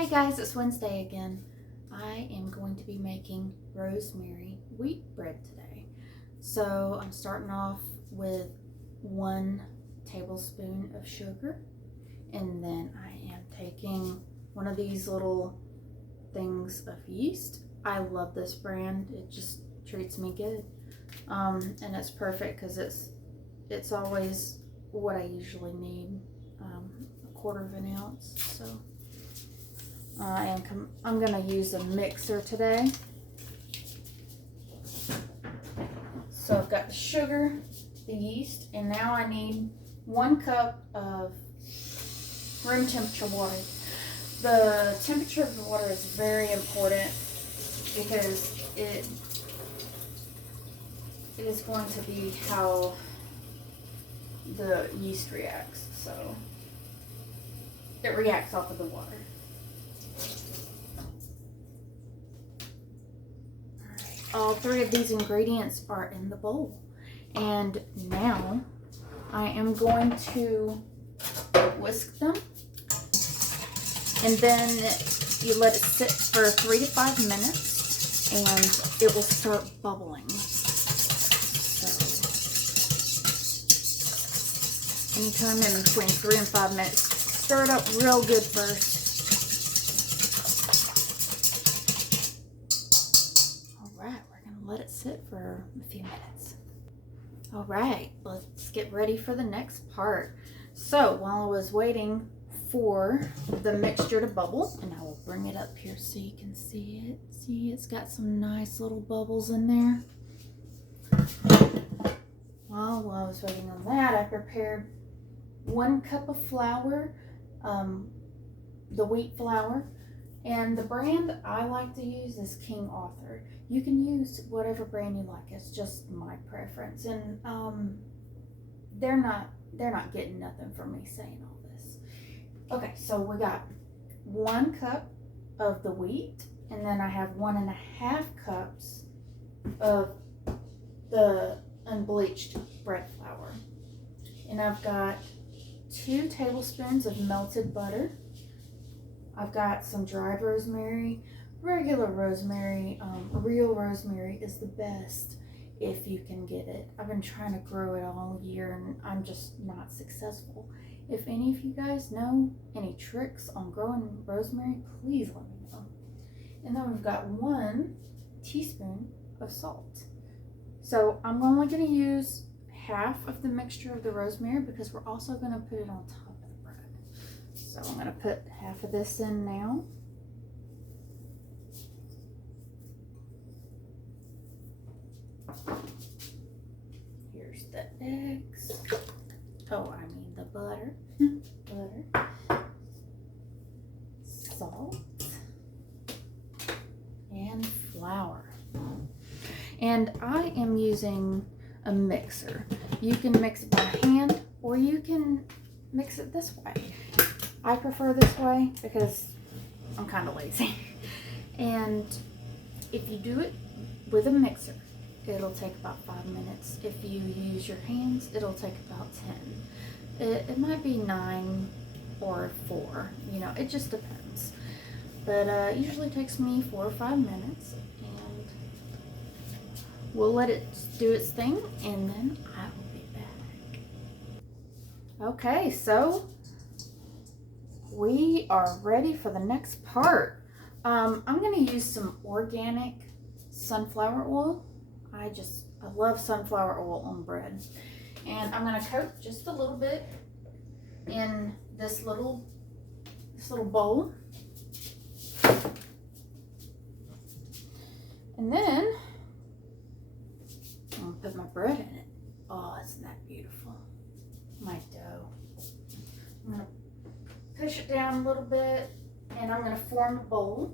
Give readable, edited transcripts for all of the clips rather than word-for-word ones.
Hey guys, it's Wednesday again. I am going to be making rosemary wheat bread today. So I'm starting off with 1 tablespoon of sugar, and then I am taking one of these little things of yeast. I love this brand. It just treats me good. And it's perfect because it's always what I usually need, 1/4 of an ounce. So I'm going to use a mixer today. So I've got the sugar, the yeast, and now I need 1 cup of room temperature water. The temperature of the water is very important because it is going to be how the yeast reacts. So it reacts off of the water. All 3 of these ingredients are in the bowl, and now I am going to whisk them, and then you let it sit for 3 to 5 minutes and it will start bubbling. So anytime in between 3 and 5 minutes, stir it up real good first. Let it sit for a few minutes. All right, let's get ready for the next part. So while I was waiting for the mixture to bubble, and I will bring it up here so you can see it. See, it's got some nice little bubbles in there. While I was waiting on that, I prepared 1 cup of flour, the wheat flour. And the brand I like to use is King Arthur. You can use whatever brand you like. It's just my preference. And they're not getting nothing from me saying all this. Okay, so we got 1 cup of the wheat, and then I have 1.5 cups of the unbleached bread flour. And I've got 2 tablespoons of melted butter. I've got some dried rosemary, regular rosemary. Real rosemary is the best if you can get it. I've been trying to grow it all year and I'm just not successful. If any of you guys know any tricks on growing rosemary, please let me know. And then we've got 1 teaspoon of salt. So I'm only going to use half of the mixture of the rosemary because we're also going to put it on top. So I'm going to put half of this in now. Here's the eggs. Oh, I mean the butter. Butter. Salt. And flour. And I am using a mixer. You can mix it by hand or you can mix it this way. I prefer this way because I'm kind of lazy. And if you do it with a mixer, it'll take about 5 minutes. If you use your hands, it'll take about 10. It might be 9 or 4, you know, it just depends. But it usually takes me 4 or 5 minutes, and we'll let it do its thing, and then I will be back. Okay, so we are ready for the next part. I'm going to use some organic sunflower oil. I love sunflower oil on bread. And I'm going to coat just a little bit in this little bowl. And then I'm going to put my bread in it. Oh, isn't that beautiful? My dough. I'm going to push it down a little bit, and I'm going to form a ball.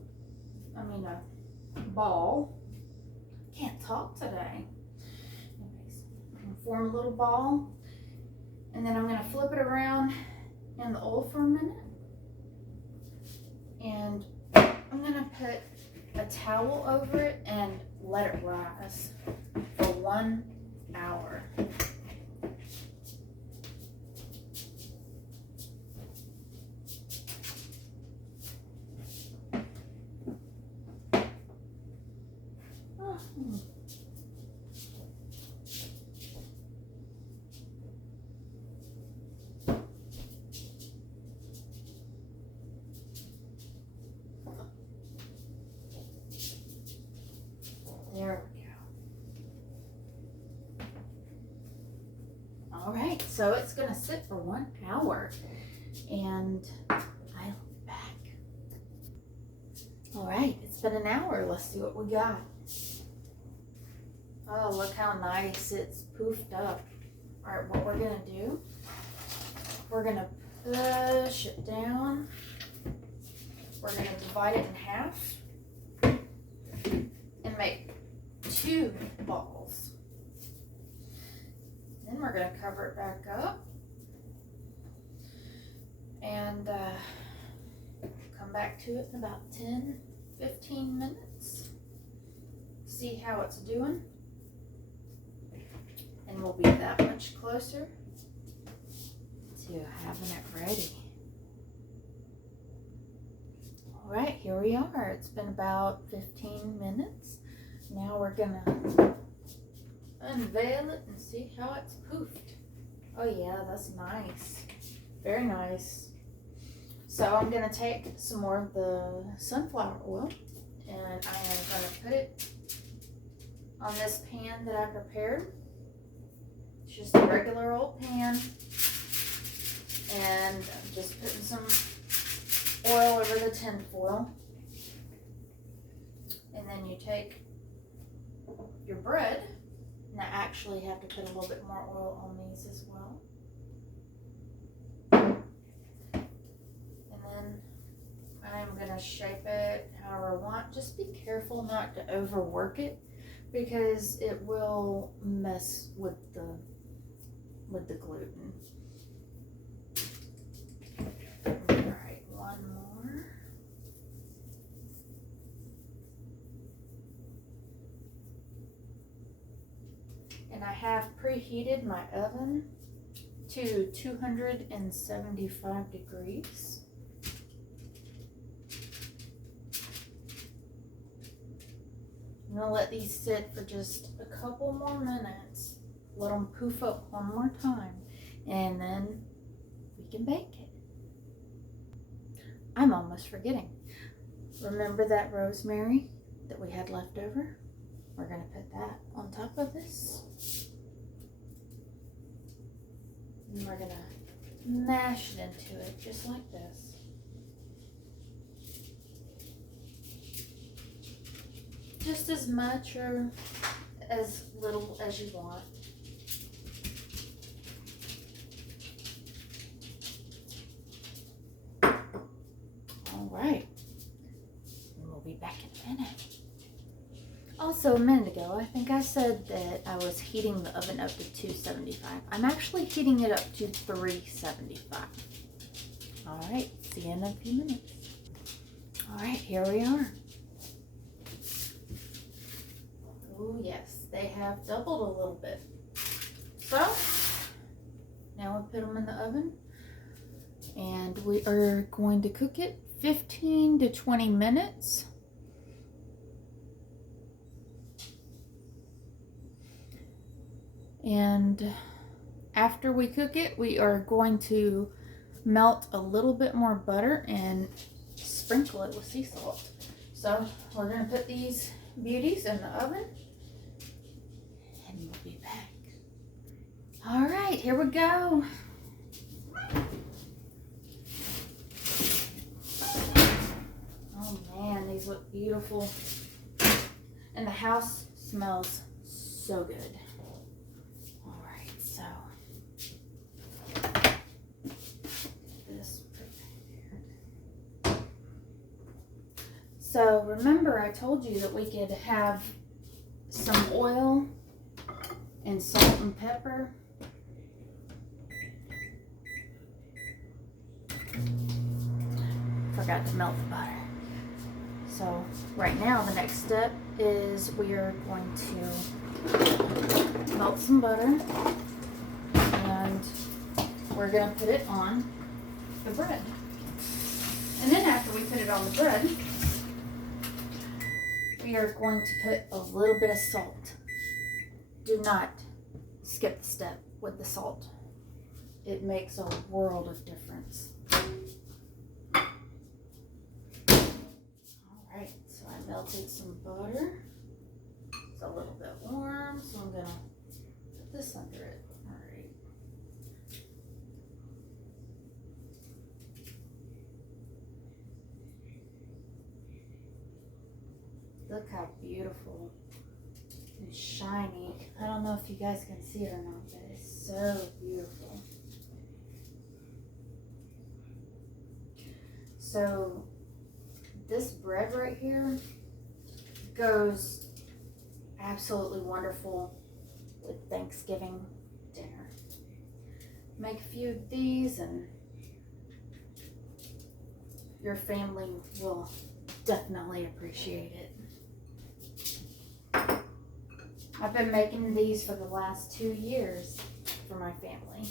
Can't talk today. Anyways, I'm going to form a little ball, and then I'm going to flip it around in the oil for a minute. And I'm going to put a towel over it and let it rise for 1 hour. So it's gonna sit for 1 hour, and I'll be back. All right, it's been an hour. Let's see what we got. Oh, look how nice it's poofed up. All right, what we're gonna do, we're gonna push it down. We're gonna divide it in half and make 2 balls. Then we're gonna cover it back up and come back to it in about 10-15 minutes. See how it's doing. And we'll be that much closer to having it ready. All right, here we are. It's been about 15 minutes. Now we're gonna unveil it and see how it's poofed. Oh yeah, that's nice. Very nice. So I'm gonna take some more of the sunflower oil and I am gonna put it on this pan that I prepared. It's just a regular old pan. And I'm just putting some oil over the tin foil. And then you take your bread. And I actually have to put a little bit more oil on these as well. And then I'm going to shape it however I want. Just be careful not to overwork it because it will mess with the gluten. Alright, one more. And I have preheated my oven to 275 degrees. I'm going to let these sit for just a couple more minutes. Let them poof up one more time. And then we can bake it. I'm almost forgetting. Remember that rosemary that we had left over? We're going to put that on top of this. And we're going to mash it into it just like this. Just as much or as little as you want. All right. We'll be back in a minute. Also, a minute ago, I think I said that I was heating the oven up to 275. I'm actually heating it up to 375. All right, see you in a few minutes. All right, here we are. Oh yes, they have doubled a little bit. So, now we put them in the oven and we are going to cook it 15 to 20 minutes. And after we cook it, we are going to melt a little bit more butter and sprinkle it with sea salt. So we're going to put these beauties in the oven and we'll be back. All right, here we go. Oh man, these look beautiful. And the house smells so good. All right, so get this prepared. So remember I told you that we could have some oil and salt and pepper. Forgot to melt the butter. So right now the next step is we are going to melt some butter and we're going to put it on the bread. And then after we put it on the bread, we are going to put a little bit of salt. Do not skip the step with the salt. It makes a world of difference. Alright, so I melted some butter. It's a little bit warm, so I'm going to put this under it. Alright. Look how beautiful and shiny. I don't know if you guys can see it or not, but it's so beautiful. So this bread right here goes absolutely wonderful with Thanksgiving dinner. Make a few of these and your family will definitely appreciate it. I've been making these for the last 2 years for my family.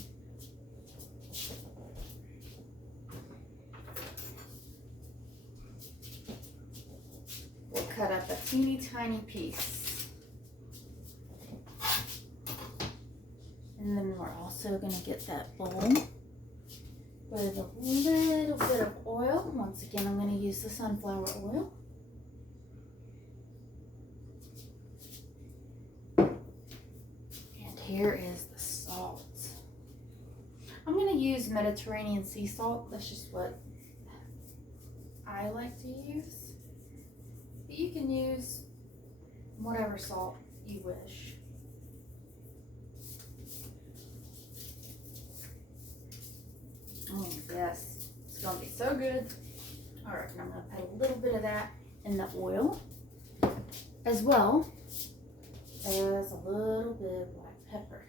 We'll cut up a teeny tiny piece. And then we're also going to get that bowl with a little bit of oil. Once again, I'm going to use the sunflower oil. And here is the salt. I'm going to use Mediterranean sea salt. That's just what I like to use. But you can use whatever salt you wish. Oh, yes. It's going to be so good. All right, and I'm going to put a little bit of that in the oil, as well as a little bit of black pepper.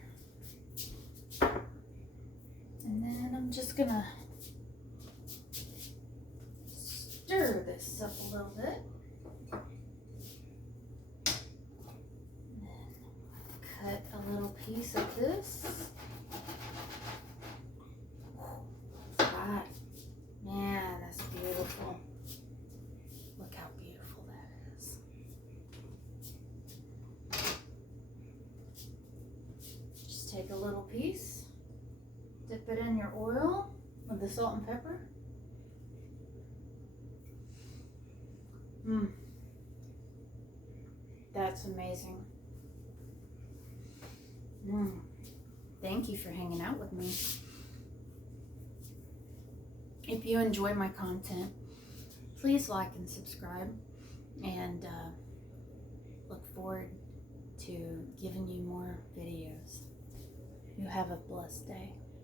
And then I'm just going to stir this up a little bit. And then cut a little piece of this. God, man, that's beautiful. Look how beautiful that is. Just take a little piece, dip it in your oil with the salt and pepper. That's amazing. Thank you for hanging out with me. If you enjoy my content, please like and subscribe, and look forward to giving you more videos. You have a blessed day.